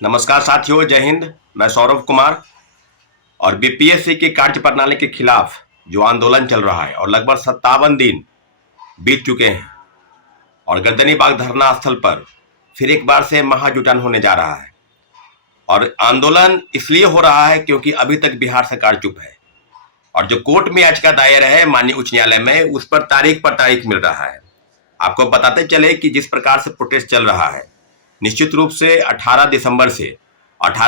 नमस्कार साथियों, जय हिंद। मैं सौरभ कुमार। और बीपीएससी की कार्य प्रणाली के खिलाफ जो आंदोलन चल रहा है और लगभग 57 दिन बीत चुके हैं और गर्दनी बाग धरना स्थल पर फिर एक बार से महाजुटान होने जा रहा है। और आंदोलन इसलिए हो रहा है क्योंकि अभी तक बिहार सरकार चुप है और जो कोर्ट में याचिका दायर है माननीय उच्च न्यायालय में, उस पर तारीख मिल रहा है। आपको बताते चले कि जिस प्रकार से प्रोटेस्ट चल रहा है, निश्चित रूप से 18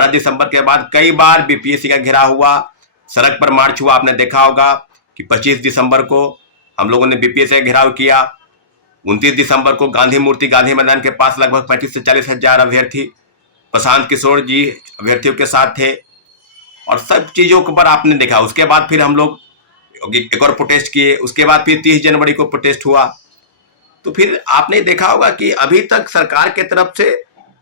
दिसंबर के बाद कई बार बीपीएससी का घेराव हुआ, सड़क पर मार्च हुआ। आपने देखा होगा कि 25 दिसंबर को हम लोगों ने बीपीएससी का घेराव किया। 29 दिसंबर को गांधी मूर्ति गांधी मैदान के पास लगभग 35 से 40 हजार अभ्यर्थी, प्रशांत किशोर जी अभ्यर्थियों के साथ थे और सब चीजों पर आपने देखा। उसके बाद फिर हम लोग एक और प्रोटेस्ट किए, उसके बाद फिर 30 जनवरी को प्रोटेस्ट हुआ। तो फिर आपने देखा होगा कि अभी तक सरकार के तरफ से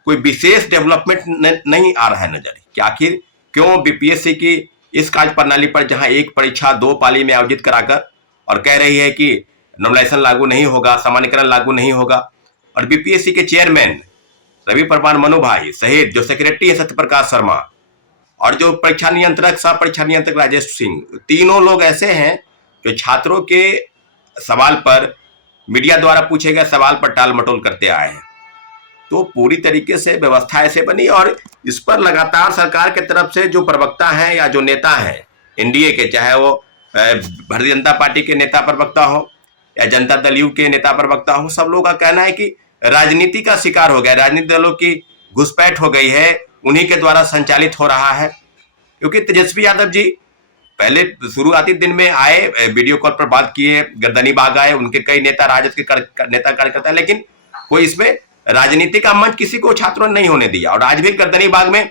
कोई विशेष डेवलपमेंट नहीं आ रहा है नजर कि आखिर क्यों बीपीएससी की इस कार्य प्रणाली पर, जहां एक परीक्षा 2 पाली में आयोजित कराकर और कह रही है कि नॉर्मलाइजेशन लागू नहीं होगा, सामान्यकरण लागू नहीं होगा, और बीपीएससी के चेयरमैन रवि परवान मनु भाई सहित जो सेक्रेटरी है सत्यप्रकाश शर्मा और जो परीक्षा नियंत्रक सह परीक्षा नियंत्रक राजेश सिंह, तीनों लोग ऐसे हैं जो छात्रों के सवाल पर, मीडिया द्वारा पूछे गए सवाल पर टाल मटोल करते आए हैं। तो पूरी तरीके से व्यवस्था ऐसे बनी और इस पर लगातार सरकार के तरफ से जो प्रवक्ता हैं या जो नेता हैं एनडीए के, चाहे वो भारतीय जनता पार्टी के नेता प्रवक्ता हो या जनता दल यू के नेता प्रवक्ता हो, सब लोगों का कहना है कि राजनीति का शिकार हो गया, राजनीतिक दलों की घुसपैठ हो गई है, उन्हीं के द्वारा संचालित हो रहा है। क्योंकि तेजस्वी यादव जी पहले शुरुआती दिन में आए, वीडियो कॉल पर बात किए, गर्दनी बाग आए, उनके कई नेता, राजद के नेता कार्यकर्ता, लेकिन कोई इसमें राजनीति का मंच किसी को छात्रों ने नहीं होने दिया। और आज भी गर्दनी बाग में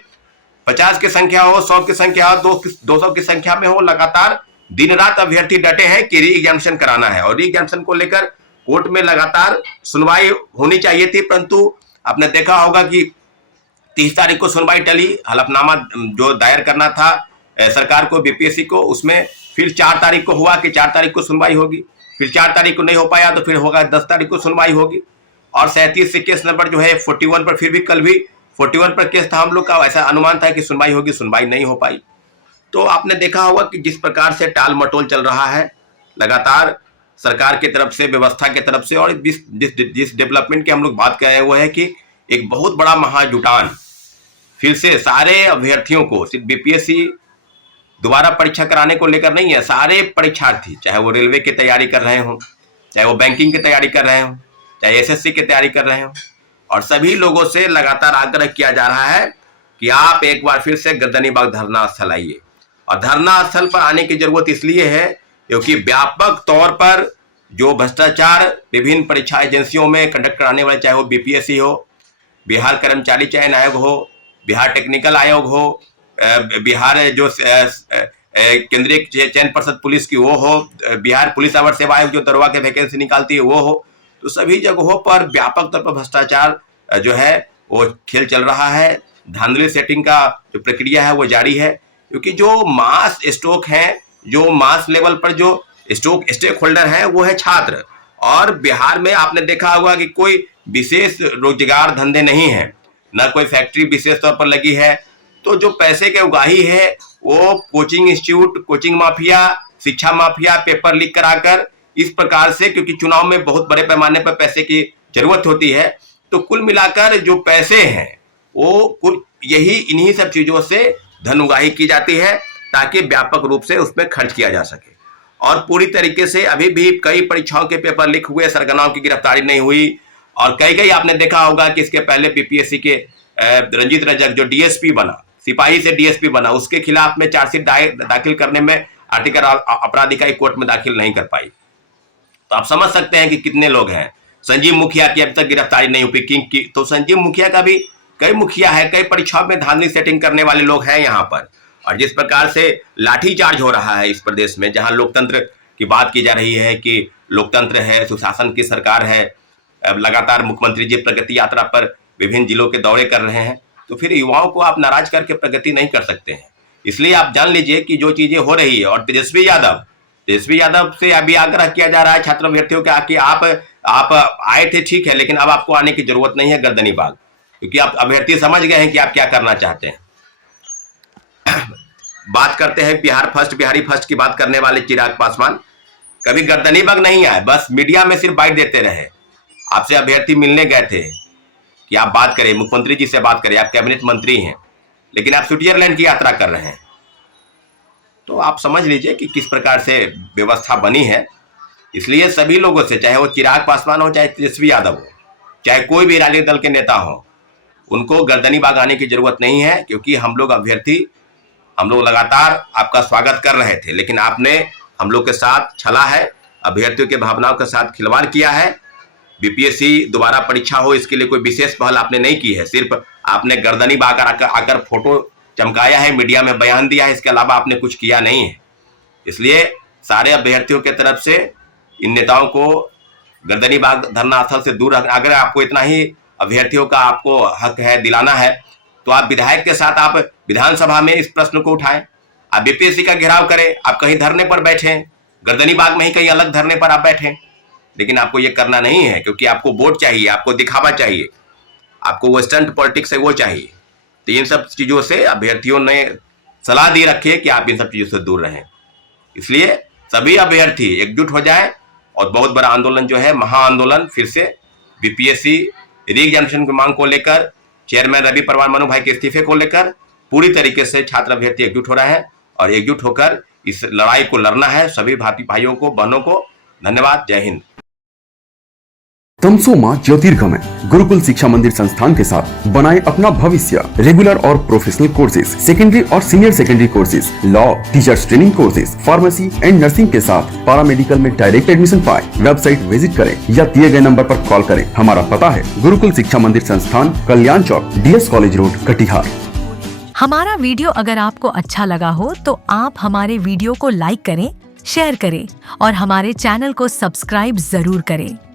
50 की संख्या हो, 100 की संख्या हो, 200 की संख्या में हो, लगातार दिन रात अभ्यर्थी डटे हैं कि री एग्जामिनेशन कराना है। और री एग्जामिनेशन को लेकर कोर्ट में लगातार सुनवाई होनी चाहिए थी, परंतु आपने देखा होगा कि 30 तारीख को सुनवाई टली। हलफनामा जो दायर करना था सरकार को, बीपीएससी को, उसमें फिर 4 तारीख को हुआ कि 4 तारीख को सुनवाई होगी, फिर 4 तारीख को नहीं हो पाया तो फिर होगा 10 तारीख को सुनवाई होगी। और 37 से केस नंबर जो है 41 पर, फिर भी कल भी 41 पर केस था हम लोग का, ऐसा अनुमान था कि सुनवाई होगी, सुनवाई नहीं हो पाई। तो आपने देखा होगा कि जिस प्रकार से टाल मटोल चल रहा है लगातार सरकार की तरफ से, व्यवस्था की तरफ से, और जिस डेवलपमेंट की हम लोग बात कर रहे हैं वो है कि एक बहुत बड़ा महाजुटान फिर से सारे अभ्यर्थियों को, सिर्फ बीपीएससी दोबारा परीक्षा कराने को लेकर नहीं है, सारे परीक्षार्थी, चाहे वो रेलवे की तैयारी कर रहे हों, चाहे वो बैंकिंग की तैयारी कर रहे हों, चाहे एसएससी की तैयारी कर रहे हों, और सभी लोगों से लगातार आग्रह किया जा रहा है कि आप एक बार फिर से गर्दनी बाग धरना स्थल आइए। और धरना स्थल पर आने की जरूरत इसलिए है क्योंकि व्यापक तौर पर जो भ्रष्टाचार विभिन्न परीक्षा एजेंसियों में कंडक्ट कराने वाले, चाहे वो बीपीएससी हो, बिहार कर्मचारी चयन आयोग हो, बिहार टेक्निकल आयोग हो, बिहार जो केंद्रीय चयन पर्षद पुलिस की वो हो, बिहार पुलिस अवर सेवा आयोग जो दरोगा के वैकेंसी निकालती है वो हो, तो सभी जगहों पर व्यापक तौर पर भ्रष्टाचार जो है वो खेल चल रहा है। धांधली सेटिंग का जो प्रक्रिया है वो जारी है, क्योंकि जो मास स्टॉक है, जो मास लेवल पर जो स्टेक होल्डर है वो है छात्र। और बिहार में आपने देखा होगा कि कोई विशेष रोजगार धंधे नहीं है, न कोई फैक्ट्री विशेष तौर पर लगी है। तो जो पैसे के उगाही है वो कोचिंग इंस्टीट्यूट, कोचिंग माफिया, शिक्षा माफिया, पेपर लीक कराकर इस प्रकार से, क्योंकि चुनाव में बहुत बड़े पैमाने पर पैसे की जरूरत होती है, तो कुल मिलाकर जो पैसे हैं वो यही इन्हीं सब चीजों से धन उगाही की जाती है ताकि व्यापक रूप से उसमें खर्च किया जा सके। और पूरी तरीके से अभी भी कई परीक्षाओं के पेपर लीक हुए, सरगनाओं की गिरफ्तारी नहीं हुई। और कई आपने देखा होगा कि इसके पहले बीपीएससी के रंजीत रजक जो डीएसपी बना, सिपाही से डीएसपी बना, उसके खिलाफ में चार्जशीट दाखिल करने में आर्टिकल अपराध इकाई कोर्ट में दाखिल नहीं कर पाई। तो आप समझ सकते हैं कि कितने लोग हैं। संजीव मुखिया की अभी तक गिरफ्तारी नहीं हुई किंग की, तो संजीव मुखिया का भी, कई मुखिया है, कई परीक्षाओं में धांधली सेटिंग करने वाले लोग हैं यहाँ पर। और जिस प्रकार से लाठीचार्ज हो रहा है इस प्रदेश में, जहां लोकतंत्र की बात की जा रही है कि लोकतंत्र है, सुशासन की सरकार है, लगातार मुख्यमंत्री जी प्रगति यात्रा पर विभिन्न जिलों के दौरे कर रहे हैं, तो फिर युवाओं को आप नाराज करके प्रगति नहीं कर सकते हैं। इसलिए आप जान लीजिए कि जो चीजें हो रही है, और तेजस्वी यादव से अभी आग्रह किया जा रहा है छात्र अभ्यर्थियों का कि आप आए थे ठीक है, लेकिन अब आपको आने की जरूरत नहीं है गर्दनी बाग। क्योंकि आप अभ्यर्थी समझ गए हैं कि आप क्या करना चाहते हैं। बात करते हैं बिहारी फर्स्ट की बात करने वाले चिराग पासवान कभी गर्दनी बाग नहीं आए, बस मीडिया में सिर्फ बाइट देते रहे। आपसे अभ्यर्थी मिलने गए थे कि आप बात करें, मुख्यमंत्री जी से बात करें, आप कैबिनेट मंत्री हैं, लेकिन आप स्विट्जरलैंड की यात्रा कर रहे हैं। तो आप समझ लीजिए कि किस प्रकार से व्यवस्था बनी है। इसलिए सभी लोगों से, चाहे वो चिराग पासवान हो, चाहे तेजस्वी यादव हो, चाहे कोई भी राजनीतिक दल के नेता हो, उनको गर्दनी बाग आने की जरूरत नहीं है, क्योंकि हम लोग लगातार आपका स्वागत कर रहे थे, लेकिन आपने हम लोग के साथ छला है, अभ्यर्थियों के भावनाओं के साथ खिलवाड़ किया है। बीपीएससी दोबारा परीक्षा हो, इसके लिए कोई विशेष पहल आपने नहीं की है, सिर्फ आपने गर्दनी बाग आकर फोटो चमकाया है, मीडिया में बयान दिया है, इसके अलावा आपने कुछ किया नहीं है। इसलिए सारे अभ्यर्थियों के तरफ से इन नेताओं को गर्दनी बाग धरना स्थल से दूर रखना। अगर आपको इतना ही अभ्यर्थियों का आपको हक है दिलाना है, तो आप विधायक के साथ आप विधानसभा में इस प्रश्न को उठाएं, आप बीपीएससी का घेराव करें, आप कहीं धरने पर बैठें, गर्दनी बाग में ही कहीं अलग धरने पर आप बैठें। लेकिन आपको ये करना नहीं है, क्योंकि आपको वोट चाहिए, आपको दिखावा चाहिए, आपको वो स्टंट पॉलिटिक्स है वो चाहिए। तो इन सब चीजों से अभ्यर्थियों ने सलाह दी रखी है कि आप इन सब चीजों से दूर रहें। इसलिए सभी अभ्यर्थी एकजुट हो जाएं और बहुत बड़ा आंदोलन जो है, महाआंदोलन, फिर से बीपीएससी री एग्जामिनेशन की मांग को लेकर, चेयरमैन रवि परवार मनु भाई के इस्तीफे को लेकर पूरी तरीके से छात्र अभ्यर्थी एकजुट हो रहे हैं और एकजुट होकर इस लड़ाई को लड़ना है। सभी भाइयों को, बहनों को धन्यवाद। जय हिंद। तमसोमा ज्योतिर्गमय गुरुकुल शिक्षा मंदिर संस्थान के साथ बनाए अपना भविष्य। रेगुलर और प्रोफेशनल कोर्सेज, सेकेंडरी और senior secondary courses, law, teachers training courses, pharmacy and nursing के साथ पैरामेडिकल में डायरेक्ट एडमिशन पाए। वेबसाइट विजिट करें या दिए गए नंबर पर कॉल करें। हमारा पता है गुरुकुल शिक्षा मंदिर संस्थान, कल्याण चौक, DS कॉलेज रोड, कटिहार। हमारा वीडियो अगर आपको अच्छा लगा हो तो आप हमारे वीडियो को लाइक करें, शेयर करें और हमारे चैनल को सब्सक्राइब जरूर करें।